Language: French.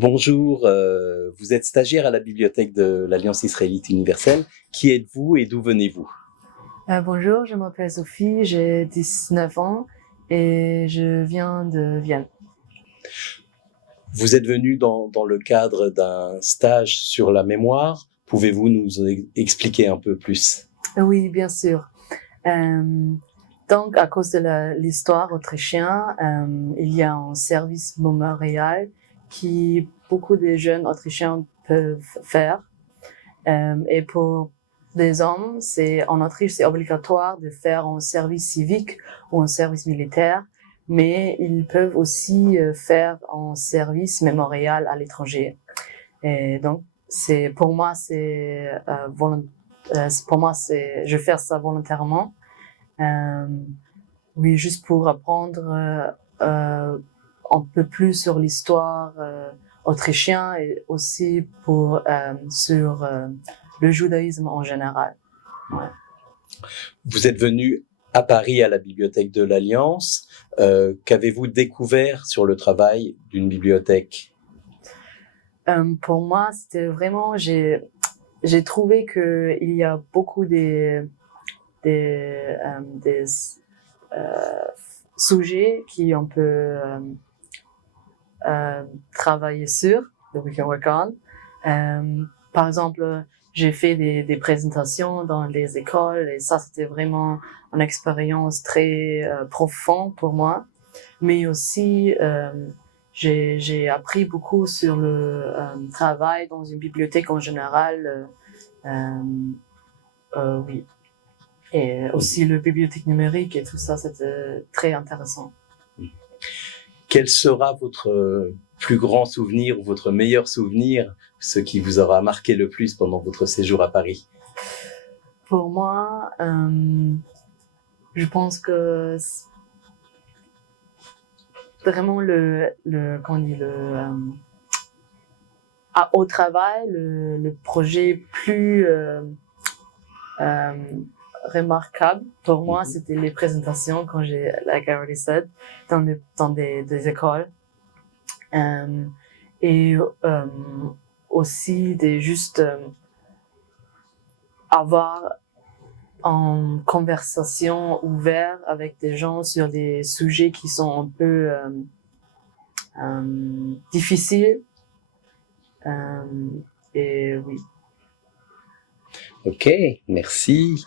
Bonjour, vous êtes stagiaire à la bibliothèque de l'Alliance israélite universelle. Qui êtes-vous et d'où venez-vous? Bonjour, je m'appelle Sophie, j'ai 19 ans et je viens de Vienne. Vous êtes venu dans le cadre d'un stage sur la mémoire. Pouvez-vous nous expliquer un peu plus? Oui, bien sûr. Donc, à cause de l'histoire autrichienne, il y a un service mémorial qui beaucoup de jeunes Autrichiens peuvent faire. Et pour des hommes, en Autriche, c'est obligatoire de faire un service civique ou un service militaire, mais ils peuvent aussi faire un service mémorial à l'étranger. Et donc, pour moi, je fais ça volontairement. Oui, juste pour apprendre un peu plus sur l'histoire autrichienne et aussi sur le judaïsme en général. Ouais. Vous êtes venu à Paris à la bibliothèque de l'Alliance. Qu'avez-vous découvert sur le travail d'une bibliothèque? Pour moi, c'était vraiment, j'ai trouvé que il y a beaucoup des sujets qui on peut travailler sur, that we can work on. Par exemple, j'ai fait des présentations dans les écoles et ça, c'était vraiment une expérience très profonde pour moi. Mais aussi, j'ai appris beaucoup sur le travail dans une bibliothèque en général. Oui. Et aussi le bibliothèque numérique et tout ça, c'était très intéressant. Quel sera votre plus grand souvenir ou votre meilleur souvenir, ce qui vous aura marqué le plus pendant votre séjour à Paris? Pour moi, je pense que vraiment au travail, le projet plus remarquable pour moi, c'était les présentations quand like I already said, dans des écoles. Et aussi juste avoir une conversation ouverte avec des gens sur des sujets qui sont un peu difficiles. Et oui. Ok, merci.